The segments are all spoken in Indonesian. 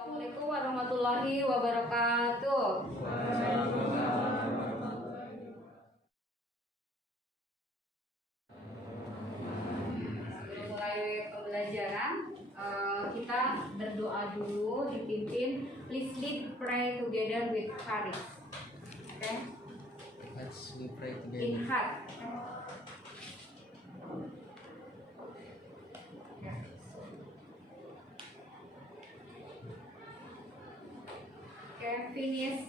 Assalamualaikum warahmatullahi wabarakatuh. Sebelum mulai pembelajaran, kita berdoa dulu dipimpin. Please lead pray together with Faris. Okay? Let's we pray together. In heart. Okay, finish.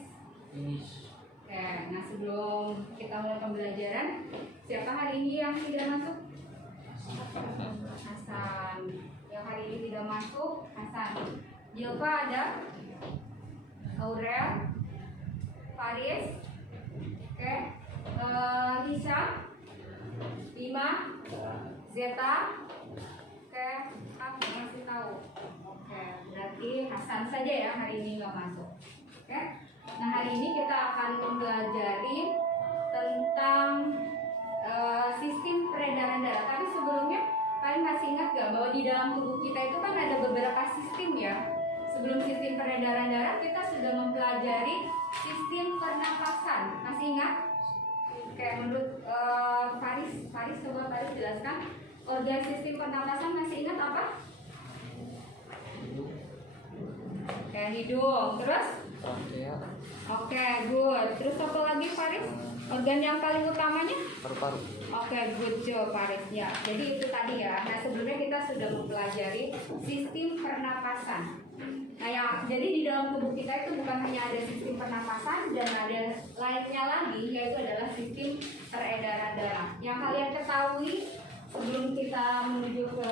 Oke, nah sebelum kita mulai pembelajaran, siapa hari ini yang tidak masuk? Hasan. Yang hari ini tidak masuk, Hasan. Jilva ada? Aurel? Faris? Oke. Hisham? Bima? Zeta? Oke, aku masih tahu. Oke, berarti Hasan saja ya hari ini nggak masuk. Oke. Nah hari ini kita akan mempelajari tentang sistem peredaran darah. Tapi sebelumnya kalian masih ingat gak bahwa di dalam tubuh kita itu kan ada beberapa sistem ya. Sebelum sistem peredaran darah kita sudah mempelajari sistem pernapasan. Masih ingat? Oke, menurut Faris coba Faris jelaskan organ sistem pernapasan. Masih ingat apa? Oke, hidung. Terus? Oke, good. Terus apa lagi Faris? Organ yang paling utamanya? Paru-paru. Oke, good job Faris ya. Jadi itu tadi ya. Nah sebelumnya kita sudah mempelajari sistem pernapasan. Nah jadi di dalam tubuh kita itu bukan hanya ada sistem pernapasan dan ada lainnya lagi, yaitu adalah sistem peredaran darah. Yang kalian ketahui sebelum kita menuju ke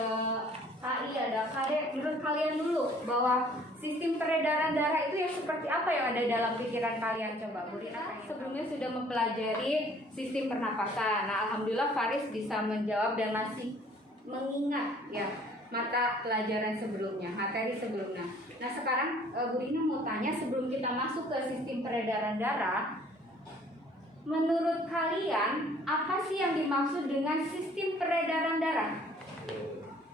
KI ada KD, menurut kalian dulu bahwa sistem peredaran darah itu ya seperti apa yang ada dalam pikiran kalian? Coba Bu Rina, sebelumnya sudah mempelajari sistem pernapasan. Nah alhamdulillah Faris bisa menjawab dan masih mengingat ya mata pelajaran sebelumnya, materi sebelumnya. Nah sekarang Bu Rina mau tanya, sebelum kita masuk ke sistem peredaran darah, menurut kalian apa sih yang dimaksud dengan sistem peredaran darah?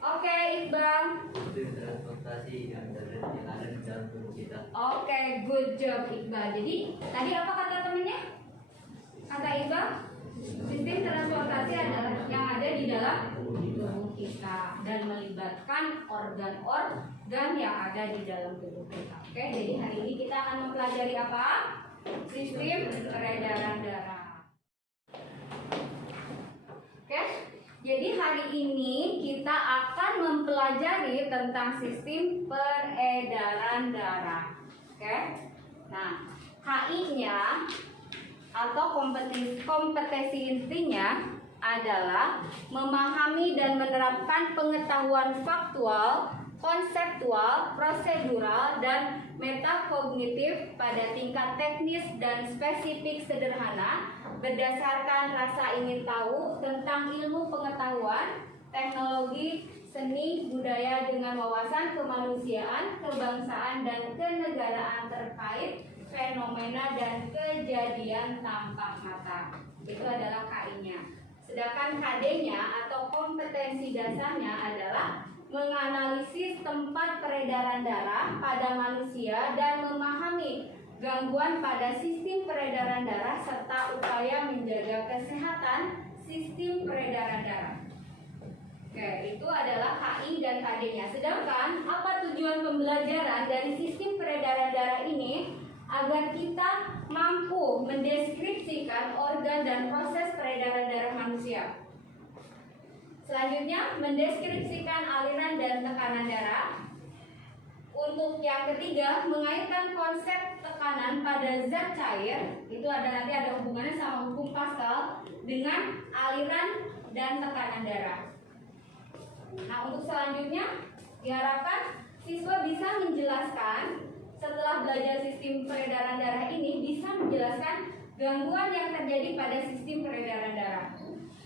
Oke, Iqbal. Sistem transportasi yang ada di dalam tubuh kita. Oke, good job Iqbal. Jadi tadi apa kata temennya? Kata Iqbal, sistem transportasi adalah yang ada di dalam tubuh kita dan melibatkan organ-organ yang ada di dalam tubuh kita. Oke, jadi hari ini kita akan mempelajari apa? Sistem peredaran darah. Oke. Jadi hari ini kita akan mempelajari tentang sistem peredaran darah. Oke. Nah, KI-nya atau kompetensi intinya adalah memahami dan menerapkan pengetahuan faktual, konseptual, prosedural, dan metakognitif pada tingkat teknis dan spesifik sederhana berdasarkan rasa ingin tahu tentang ilmu pengetahuan, teknologi, seni, budaya dengan wawasan kemanusiaan, kebangsaan, dan kenegaraan terkait fenomena dan kejadian tampak mata. Itu adalah KI-nya. Sedangkan KD-nya atau kompetensi dasarnya adalah menganalisis tempat peredaran darah pada manusia dan memahami gangguan pada sistem peredaran darah serta upaya menjaga kesehatan sistem peredaran darah. Oke, itu adalah KI dan KD-nya. Sedangkan apa tujuan pembelajaran dari sistem peredaran darah ini? Agar kita mampu mendeskripsikan organ dan proses peredaran darah manusia. Selanjutnya, mendeskripsikan aliran dan tekanan darah. Untuk yang ketiga, mengaitkan konsep tekanan pada zat cair, itu nanti ada hubungannya sama hukum Pascal dengan aliran dan tekanan darah. Nah, untuk selanjutnya diharapkan siswa bisa menjelaskan setelah belajar sistem peredaran darah ini bisa menjelaskan gangguan yang terjadi pada sistem peredaran darah.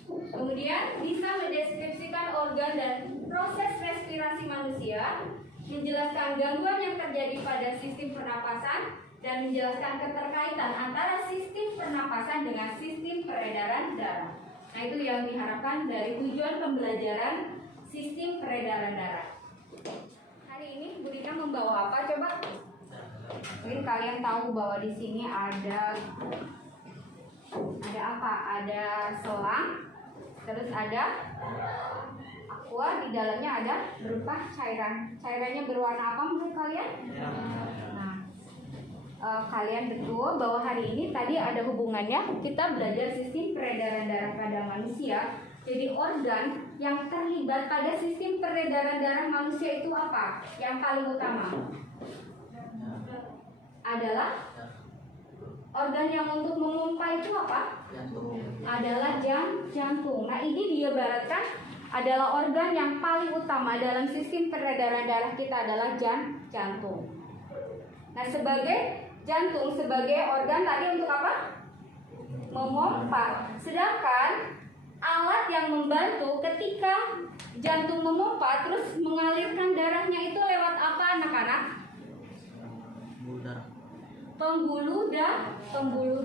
Kemudian bisa mendeskripsikan organ dan proses respirasi manusia, menjelaskan gangguan yang terjadi pada sistem pernapasan, dan menjelaskan keterkaitan antara sistem pernapasan dengan sistem peredaran darah. Nah itu yang diharapkan dari tujuan pembelajaran sistem peredaran darah. Nah Hari ini Bu Dina membawa apa coba? Mungkin kalian tahu bahwa di sini ada apa? Ada selang, terus ada aqua, di dalamnya ada berupa cairan. Cairannya berwarna apa menurut kalian? Nah, kalian betul bahwa hari ini tadi ada hubungannya. Kita belajar sistem peredaran darah pada manusia. Jadi organ yang terlibat pada sistem peredaran darah manusia itu apa? Yang paling utama adalah organ yang untuk memompa itu apa? Adalah jantung. Nah, ini diibaratkan adalah organ yang paling utama dalam sistem peredaran darah kita adalah jantung. Nah, sebagai jantung, sebagai organ tadi untuk apa? Memompa. Sedangkan alat yang membantu ketika jantung memompa terus mengalirkan darahnya itu lewat apa anak-anak? Pembuluh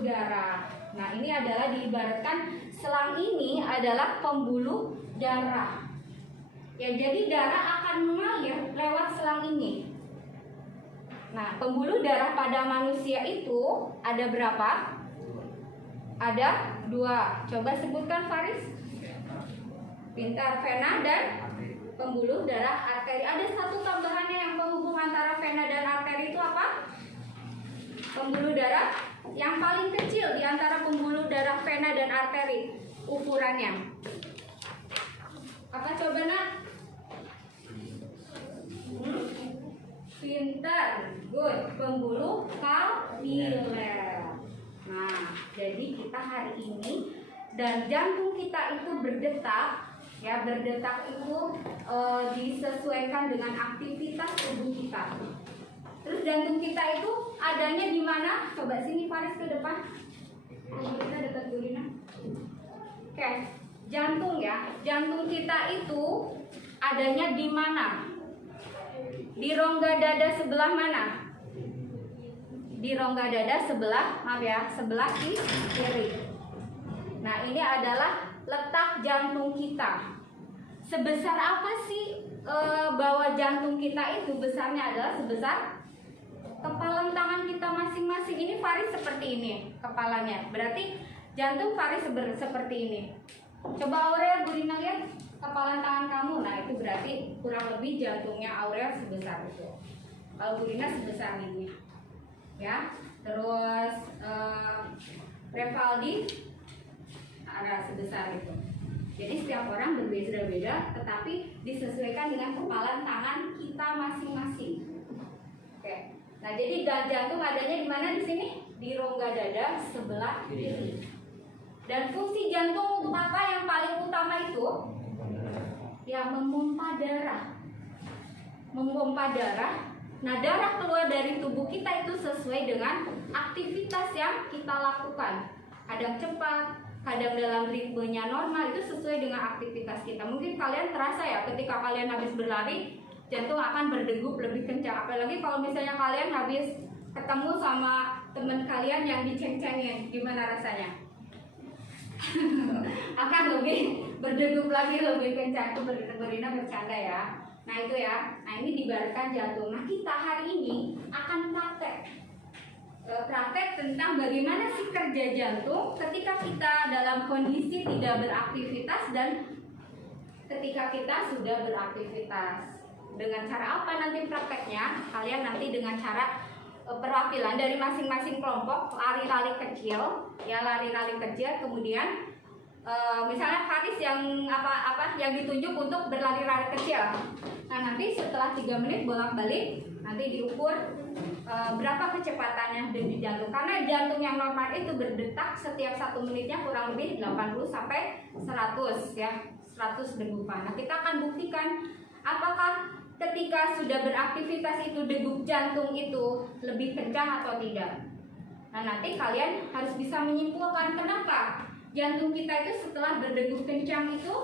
darah. Nah, ini adalah diibaratkan selang ini adalah pembuluh darah. Ya, jadi darah akan mengalir lewat selang ini. Nah, pembuluh darah pada manusia itu ada berapa? Ada 2. Coba sebutkan Faris. Pintar, vena dan pembuluh darah arteri. Ada satu tambahannya yang penghubung antara vena dan arteri itu apa? Pembuluh darah yang paling kecil di antara pembuluh darah vena dan arteri ukurannya. Apa coba nak? Pintar, good. Pembuluh kapiler. Nah, jadi kita hari ini dan jantung kita itu berdetak. Ya, berdetak itu disesuaikan dengan aktivitas tubuh kita. Terus jantung kita itu adanya di mana? Coba sini Faris ke depan. Kita dekat Gurina. Oke, jantung ya. Jantung kita itu adanya di mana? Di rongga dada sebelah mana? Di rongga dada sebelah, maaf ya, sebelah kiri. Nah, ini adalah letak jantung kita. Sebesar apa sih bahwa jantung kita itu besarnya adalah sebesar kepalan tangan kita masing-masing. Ini Faris seperti ini kepalanya. Berarti jantung Faris seperti ini. Coba Aurel, Gurina lihat kepalan tangan kamu. Nah, itu berarti kurang lebih jantungnya Aurel sebesar itu. Kalau Gurina sebesar ini. Ya. Terus Revaldi ada sebesar itu. Jadi setiap orang berbeda-beda, tetapi disesuaikan dengan kepalan tangan kita masing-masing. Oke. Nah, jadi jantung adanya di mana di sini? Di rongga dada sebelah kiri. Dan fungsi jantung untuk apa yang paling utama itu? Ya, memompa darah. Memompa darah. Nah, darah keluar dari tubuh kita itu sesuai dengan aktivitas yang kita lakukan. Kadang cepat, kadang dalam ritmenya normal, itu sesuai dengan aktivitas kita. Mungkin kalian terasa ya ketika kalian habis berlari, jantung akan berdegup lebih kencang. Apalagi kalau misalnya kalian habis ketemu sama teman kalian yang diceng-cengin, gimana rasanya? Akan lebih berdegup lagi, lebih kencang. Itu Berina bercanda ya. Nah, itu ya. Nah, ini diibaratkan jantung. Nah, kita hari ini akan praktek tentang bagaimana sih kerja jantung ketika kita dalam kondisi tidak beraktivitas dan ketika kita sudah beraktivitas. Dengan cara apa nanti prakteknya? Kalian nanti dengan cara perwakilan dari masing-masing kelompok, lari-lari kecil, ya, lari-lari kecil. Kemudian misalnya Faris yang yang ditunjuk untuk berlari-lari kecil. Nah, nanti setelah 3 menit bolak-balik, nanti diukur berapa kecepatannya denyut jantung. Karena jantung yang normal itu berdetak setiap 1 menitnya kurang lebih 80 sampai 100 ya, 100 degupan. Nah, kita akan buktikan apakah ketika sudah beraktivitas itu degup jantung itu lebih kencang atau tidak. Nah, nanti kalian harus bisa menyimpulkan kenapa jantung kita itu setelah berdegup kencang itu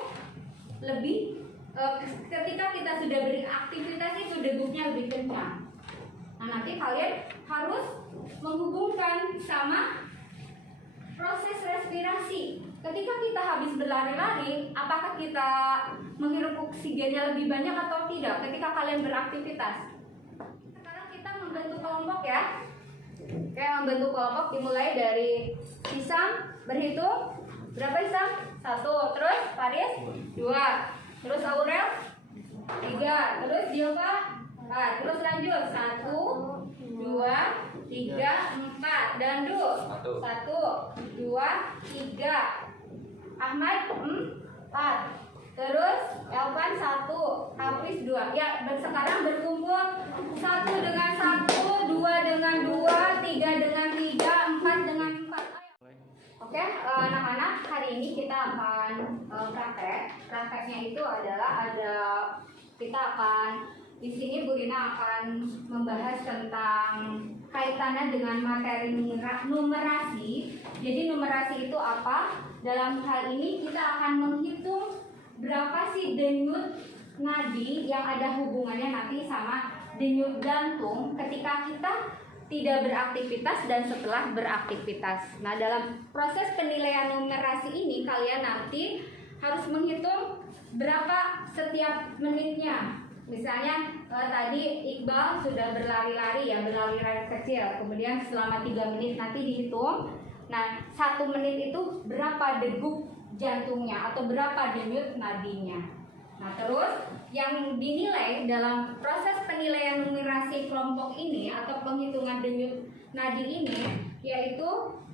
lebih ketika kita sudah beraktivitas itu degupnya lebih kencang. Nah, nanti kalian harus menghubungkan sama proses respirasi. ketika kita habis berlari-lari, apakah kita menghirup oksigennya lebih banyak atau tidak ketika kalian beraktivitas? Sekarang kita membentuk kelompok ya. Oke, membentuk kelompok dimulai dari Hisam, berhitung. Berapa Hisam? 1. Terus Faris? 2. Terus Aurel? 3. Terus Diova? 4. Terus lanjut 1, 2, 3, 4. Dandu 1, 2, 3. Ahmad 4. Terus Elvan 1, Hafiz 2. Ya, sekarang berkumpul 1 dengan 1, 2 dengan 2, 3 dengan 3, 4 dengan 4. Oke, anak-anak, hari ini kita akan praktek. Prakteknya itu adalah kita akan di sini Bu Rina akan membahas tentang kaitannya dengan materi numerasi. Jadi numerasi itu apa? Dalam hal ini kita akan menghitung berapa sih denyut nadi yang ada hubungannya nanti sama denyut jantung ketika kita tidak beraktivitas dan setelah beraktivitas. Nah, dalam proses penilaian numerasi ini kalian nanti harus menghitung berapa setiap menitnya. Misalnya tadi Iqbal sudah berlari-lari ya, berlari-lari kecil. Kemudian selama 3 menit nanti dihitung. Nah, 1 menit itu berapa degup jantungnya atau berapa denyut nadinya. Nah, terus yang dinilai dalam proses penilaian numerasi kelompok ini atau penghitungan denyut nadi ini yaitu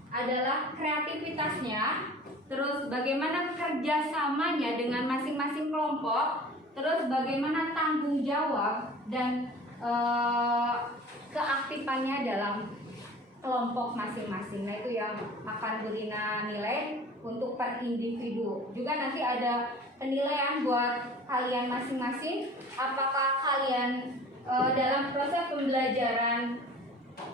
adalah kreativitasnya, terus bagaimana kerjasamanya dengan masing-masing kelompok, terus bagaimana tanggung jawab dan keaktifannya dalam kelompok masing-masing. Nah, itu yang akan Bu Rina nilai untuk per individu. Juga nanti ada penilaian buat kalian masing-masing. Apakah kalian dalam proses pembelajaran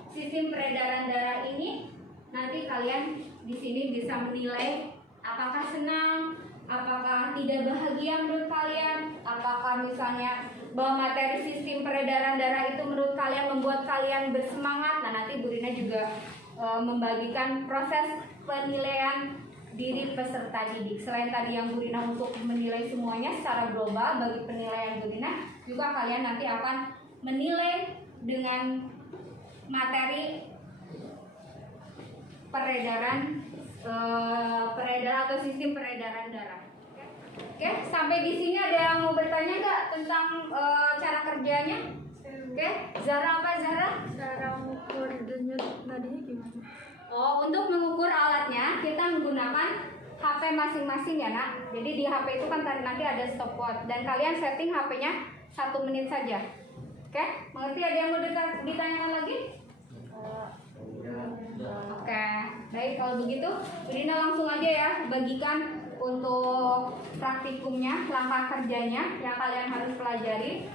sistem peredaran darah ini nanti kalian di sini bisa menilai apakah senang, apakah tidak bahagia menurut kalian, apakah misalnya bahwa materi sistem peredaran darah itu menurut kalian membuat kalian bersemangat. Nah, nanti Bu Rina juga membagikan proses penilaian diri peserta didik. Selain tadi yang Bu Rina untuk menilai semuanya secara global bagi penilaian Bu Rina, juga kalian nanti akan menilai dengan materi peredaran atau sistem peredaran darah. Oke, sampai di sini ada yang mau bertanya nggak tentang cara kerjanya? Oke, Zara apa Zara? Cara mengukur denyut nadinya gimana? Oh, untuk mengukur alatnya kita menggunakan HP masing-masing ya nak. Jadi di HP itu kan nanti ada stopwatch dan kalian setting HP-nya 1 menit saja. Oke, mengerti? Ada yang mau ditanyakan lagi? Oke, baik kalau begitu, Rina langsung aja ya bagikan untuk praktikumnya, langkah kerjanya yang kalian harus pelajari.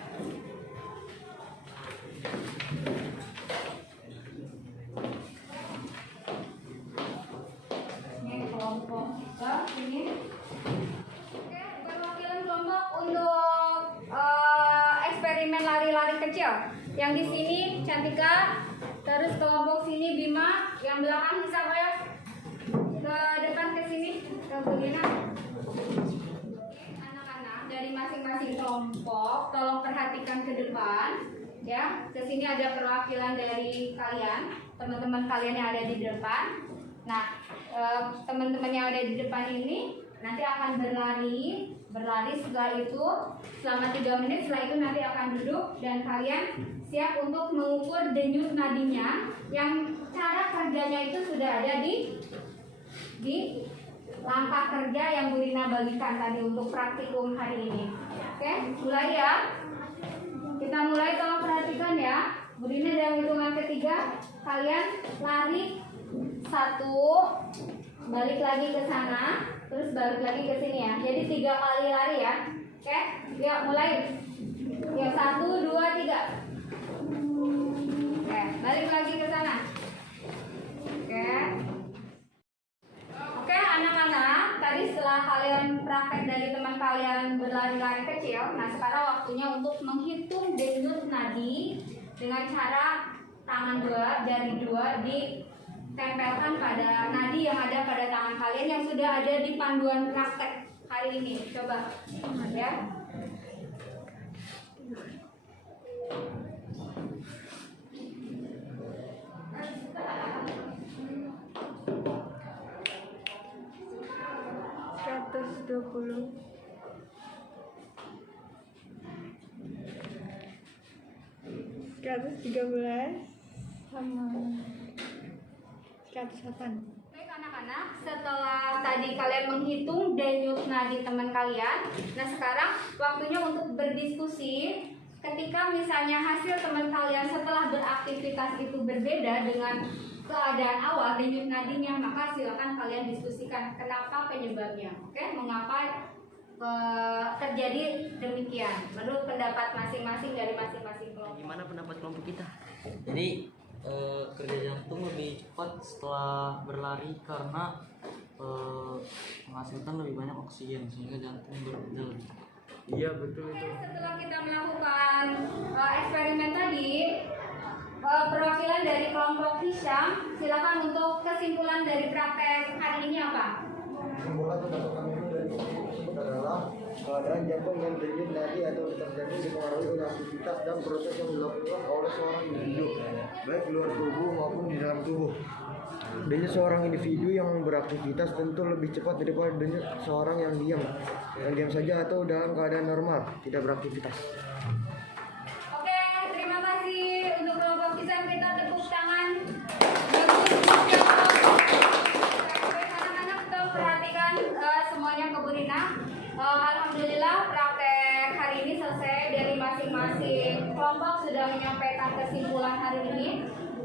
Ini kelompok ini. Oke, perwakilan kelompok untuk eksperimen lari-lari kecil. Yang di sini Cantika, terus kelompok sini Bima, yang belakang siapa ya? Ke depan ke sini, ke Budina. Anak-anak dari masing-masing kelompok, tolong perhatikan ke depan, ya. Ke sini ada perwakilan dari kalian, teman-teman kalian yang ada di depan. Nah, teman-teman yang ada di depan ini nanti akan berlari setelah itu selama 3 menit. Setelah itu nanti akan duduk dan kalian siap untuk mengukur denyut nadinya, yang cara kerjanya itu sudah ada di langkah kerja yang Bu Rina bagikan tadi untuk praktikum hari ini. Oke, mulai ya. Kita mulai, tolong perhatikan ya. Bu Rina dalam hitungan ketiga kalian lari 1, balik lagi ke sana, terus balik lagi ke sini ya. Jadi 3 kali lari ya. Oke, ya mulai. Ya 1, 2, 3. Oke, balik lagi ke sana. Oke. Oke anak-anak, tadi setelah kalian praktek dari teman kalian berlari-lari kecil, nah sekarang waktunya untuk menghitung denyut nadi dengan cara tangan 2, jari 2 tempelkan pada nadi yang ada pada tangan kalian yang sudah ada di panduan praktek hari ini. Coba ya. Seratus 20 113 sama 108. Baik anak-anak, setelah tadi kalian menghitung denyut nadi teman kalian, nah sekarang waktunya untuk berdiskusi. Ketika misalnya hasil teman kalian setelah beraktivitas itu berbeda dengan keadaan awal denyut nadinya, maka silakan kalian diskusikan kenapa penyebabnya. Oke, mengapa terjadi demikian menurut pendapat masing-masing dari masing-masing kelompok. Gimana pendapat kelompok kita? Jadi kerja jantung lebih cepat setelah berlari karena menghasilkan lebih banyak oksigen sehingga jantung bekerja lebih cepat. Iya betul itu. Setelah kita melakukan eksperimen tadi, perwakilan dari kelompok Hisham, silakan untuk kesimpulan dari praktek hari ini apa? Kesimpulan pendapat kami dari kelompok tersebut adalah keadaan jantung dan denyut nadi atau terjadi dipengaruhi oleh aktivitas dan proses yang dilakukan oleh seorang individu, baik di luar tubuh maupun di dalam tubuh. Denyut seorang individu yang beraktivitas tentu lebih cepat daripada denyut seorang yang diam saja atau dalam keadaan normal, tidak beraktivitas. Oke, terima kasih untuk kelompok Hisham, kita tepuk tangan. Baik anak-anak, kita perhatikan semuanya ke Bu Rina. Alhamdulillah praktek hari ini selesai, dari masing-masing kelompok sudah menyampaikan kesimpulan hari ini.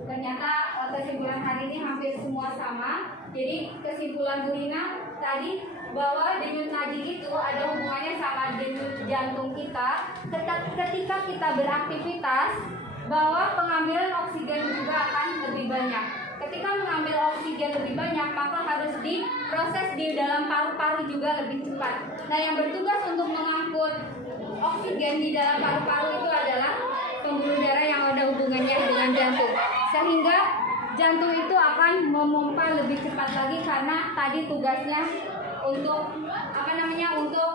Ternyata kesimpulan hari ini hampir semua sama. Jadi kesimpulan Bu Rina tadi bahwa denyut nadi itu ada hubungannya sama denyut jantung kita. Ketika kita beraktivitas, bahwa pengambilan oksigen juga akan lebih banyak. Ketika mengambil oksigen lebih banyak, maka harus diproses di dalam paru-paru juga lebih cepat. Nah, yang bertugas untuk mengangkut oksigen di dalam paru-paru itu adalah pembuluh darah yang ada hubungannya dengan jantung. Sehingga jantung itu akan memompa lebih cepat lagi karena tadi tugasnya untuk untuk